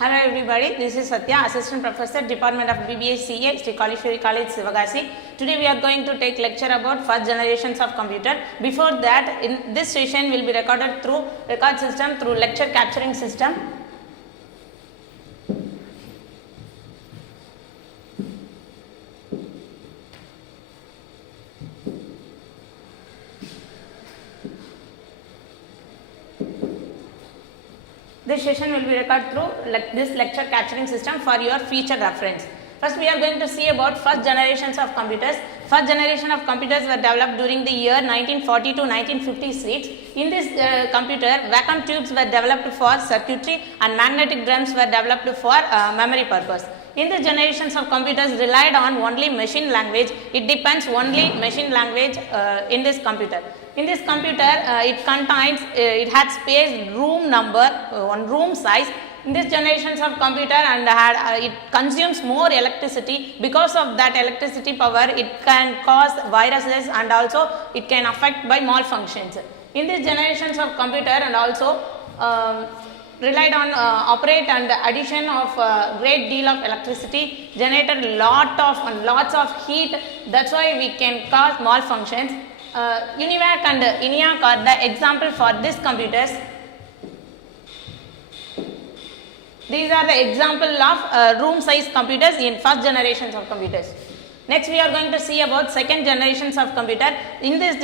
Hello everybody, this is Satya, Assistant Professor, Department of BBA CA, Sri Kalishwari College, Sivagasi. Today we are going to take lecture about first generations of computer. Before that, in this session will be recorded through record system, through lecture capturing system. This session will be recorded through this lecture capturing system for your future reference. First, we are going to see about first generations of computers. First generation of computers were developed during the year 1940 to 1956. In this computer, vacuum tubes were developed for circuitry and magnetic drums were developed for memory purpose. In the generations of computers relied on only machine language. It depends only machine language in this computer. In this computer, it contains, it had space, room number, one room size. In this generations of computer and it consumes more electricity. Because of that electricity power, it can cause viruses and also it can affect by malfunctions. In this generations of computer and also relied on operate and addition of great deal of electricity, generated lots of heat. That's why we can cause malfunctions. UNIVAC and ENIAC are the example for these computers. These are the example of room size computers in first generations of computers. Next, we are going to see about second generations of computer. In this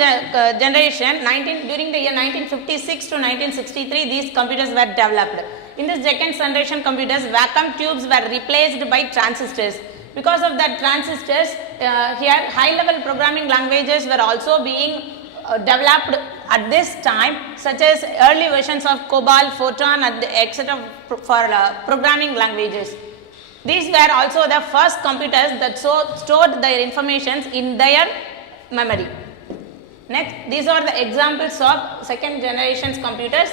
generation, during the year 1956 to 1963, these computers were developed. In this second generation computers, vacuum tubes were replaced by transistors. Because of that transistors, here high level programming languages were also being developed at this time, such as early versions of COBOL, Fortran and etc. for programming languages. These were also the first computers that stored their information in their memory. Next, these are the examples of second generations computers.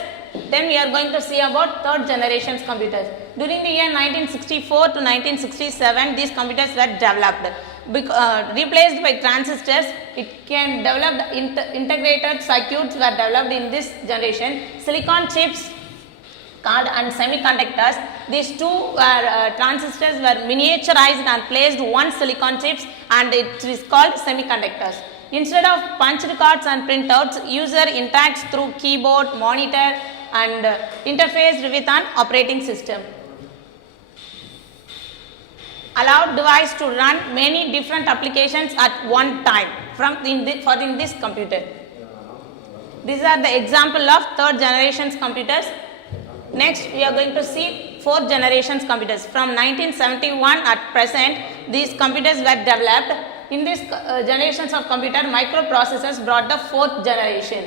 Then we are going to see about third generations computers. During the year 1964 to 1967, these computers were developed. Replaced by transistors, it can develop integrated circuits were developed in this generation. Silicon chips and semiconductors. These two transistors were miniaturized and placed one silicon chips, and it is called semiconductors. Instead of punched cards and printouts, user interacts through keyboard, monitor and interfaced with an operating system. Allowed device to run many different applications at one time in this computer. These are the example of third generations computers. Next, we are going to see fourth generations computers. From 1971 at present, these computers were developed. In this generations of computer, microprocessors brought the fourth generation.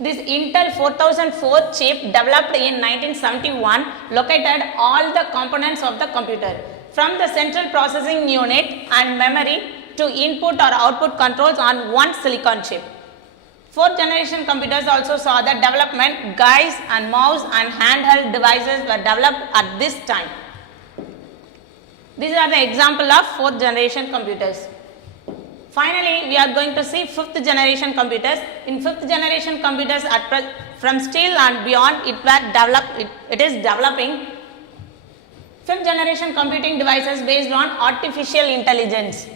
This Intel 4004 chip developed in 1971 located all the components of the computer, from the central processing unit and memory to input or output controls on one silicon chip. Fourth generation computers also saw the development. Guides and mouse and handheld devices were developed at this time. These are the example of fourth generation computers. Finally, we are going to see fifth generation computers. In fifth generation computers, from still and beyond, it is developing. Fifth generation computing devices based on artificial intelligence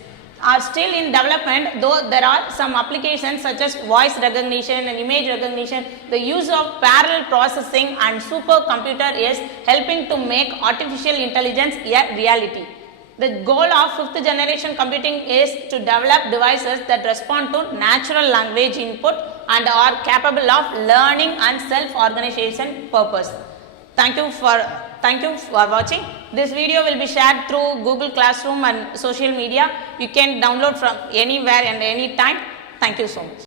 are still in development, though there are some applications such as voice recognition and image recognition. The use of parallel processing and supercomputer is helping to make artificial intelligence a reality. The goal of fifth generation computing is to develop devices that respond to natural language input and are capable of learning and self-organization purpose. Thank you for watching. This video will be shared through Google Classroom and social media. You can download from anywhere and any time. Thank you so much.